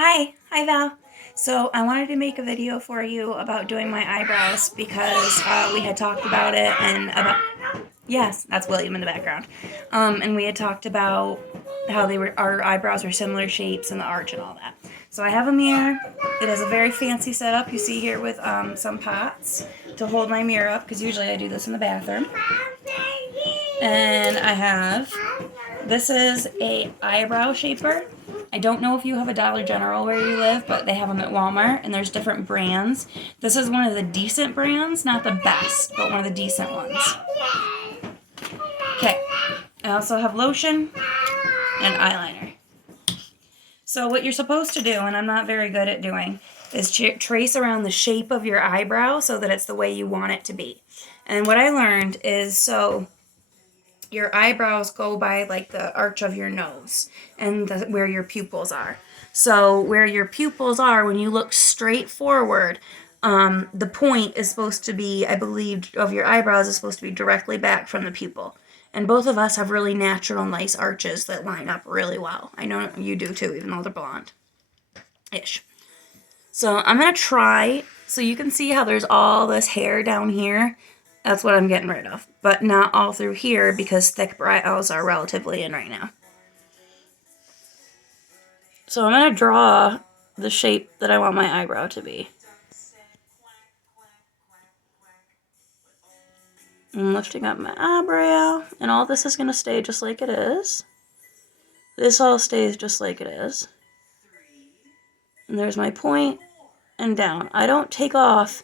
Hi Val. So I wanted to make a video for you about doing my eyebrows because we had talked about it and about, yes, that's William in the background. And we had talked about how our eyebrows are similar shapes and the arch and all that. So I have a mirror. It is a very fancy setup you see here with some pots to hold my mirror up because usually I do this in the bathroom. And this is a eyebrow shaper. I don't know if you have a Dollar General where you live, but they have them at Walmart, and there's different brands. This is one of the decent brands, not the best, but one of the decent ones. Okay, I also have lotion and eyeliner. So what you're supposed to do, and I'm not very good at doing, is trace around the shape of your eyebrow so that it's the way you want it to be. And what I learned is, your eyebrows go by like the arch of your nose and where your pupils are. So where your pupils are, when you look straight forward, the point is supposed to be, I believe, of your eyebrows is supposed to be directly back from the pupil. And both of us have really natural, nice arches that line up really well. I know you do too, even though they're blonde-ish. So I'm going to try, so you can see how there's all this hair down here. That's what I'm getting rid of, but not all through here because thick brows are relatively in right now. So I'm going to draw the shape that I want my eyebrow to be. I'm lifting up my eyebrow, and all this is going to stay just like it is. This all stays just like it is. And there's my point and down. I don't take off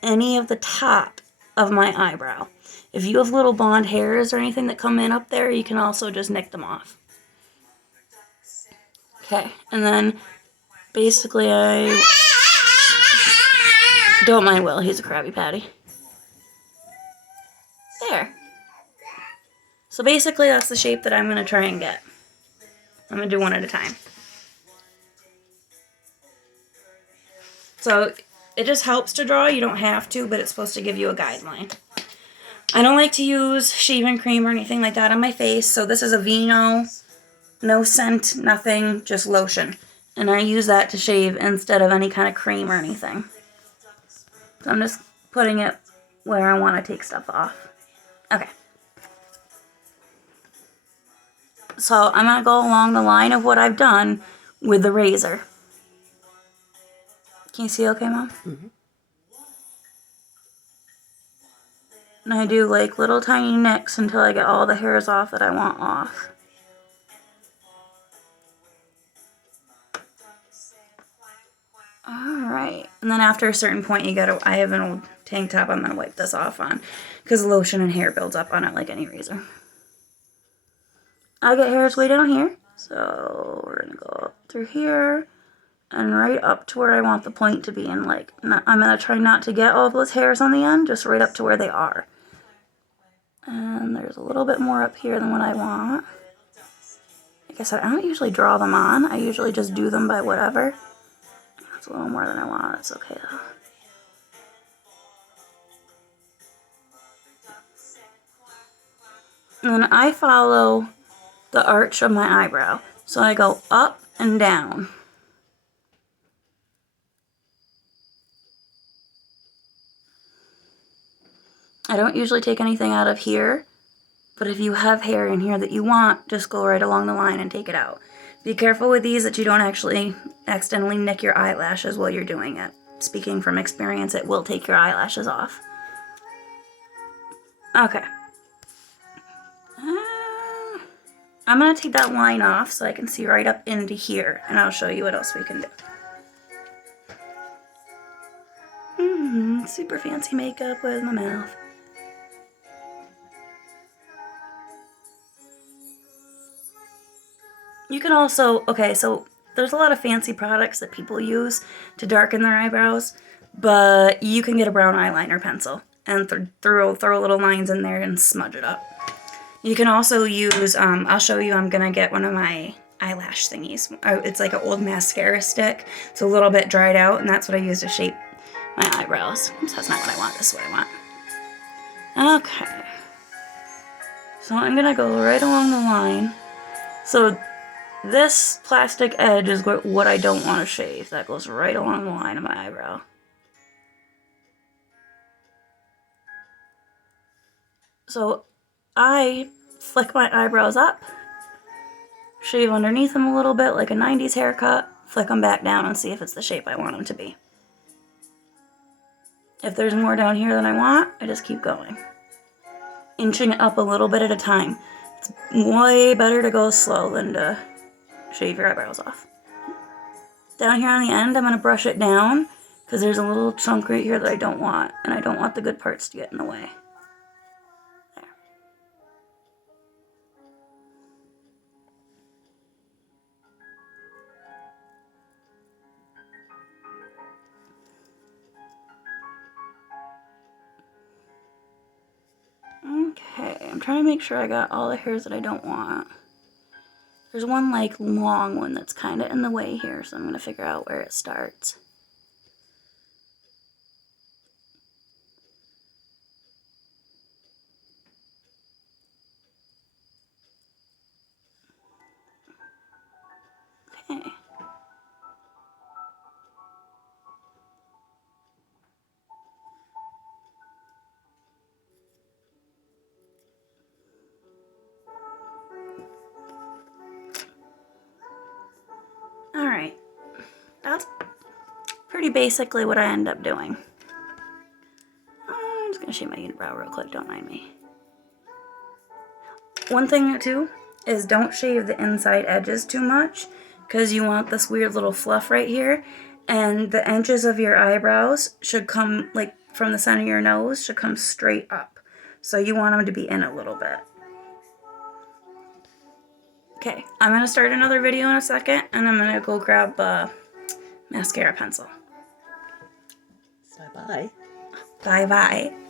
any of the top of my eyebrow. If you have little blonde hairs or anything that come in up there, you can also just nick them off. Okay, and then basically I don't mind Will, he's a Krabby Patty. There. So basically that's the shape that I'm going to try and get. I'm going to do one at a time. So it just helps to draw, you don't have to, but it's supposed to give you a guideline. I don't like to use shaving cream or anything like that on my face, so this is a Vino, no scent, nothing, just lotion. And I use that to shave instead of any kind of cream or anything. So I'm just putting it where I want to take stuff off. Okay. So I'm going to go along the line of what I've done with the razor. Can you see okay, Mom? Mm-hmm. And I do like little tiny nicks until I get all the hairs off that I want off. Alright, and then after a certain point I have an old tank top I'm going to wipe this off on, because lotion and hair builds up on it like any razor. I get hairs way down here, so we're going to go up through here, and right up to where I want the point to be, and I'm going to try not to get all those hairs on the end, just right up to where they are. And there's a little bit more up here than what I want. Like I said, I don't usually draw them on, I usually just do them by whatever. That's a little more than I want, it's okay though. And then I follow the arch of my eyebrow. So I go up and down. I don't usually take anything out of here, but if you have hair in here that you want, just go right along the line and take it out. Be careful with these that you don't actually accidentally nick your eyelashes while you're doing it. Speaking from experience, it will take your eyelashes off. Okay. I'm going to take that line off so I can see right up into here, and I'll show you what else we can do. Super fancy makeup with my mouth. You can also, okay, so there's a lot of fancy products that people use to darken their eyebrows, but you can get a brown eyeliner pencil and throw little lines in there and smudge it up. You can also use, I'll show you, I'm going to get one of my eyelash thingies. It's like an old mascara stick. It's a little bit dried out, and that's what I use to shape my eyebrows. Oops, that's not what I want, this is what I want. Okay. So I'm going to go right along the line. So this plastic edge is what I don't want to shave. That goes right along the line of my eyebrow. So I flick my eyebrows up, shave underneath them a little bit like a 90s haircut, flick them back down and see if it's the shape I want them to be. If there's more down here than I want, I just keep going. Inching it up a little bit at a time. It's way better to go slow than to shave your eyebrows off. Down here on the end, I'm going to brush it down because there's a little chunk right here that I don't want, and I don't want the good parts to get in the way. Okay, I'm trying to make sure I got all the hairs that I don't want. There's one like long one that's kind of in the way here, so I'm going to figure out where it starts. Okay. Alright, that's pretty basically what I end up doing. I'm just going to shave my unibrow real quick, don't mind me. One thing too is don't shave the inside edges too much because you want this weird little fluff right here, and the edges of your eyebrows should come, like from the center of your nose, should come straight up. So you want them to be in a little bit. Okay, I'm going to start another video in a second, and I'm going to go grab a mascara pencil. Bye-bye. Bye-bye.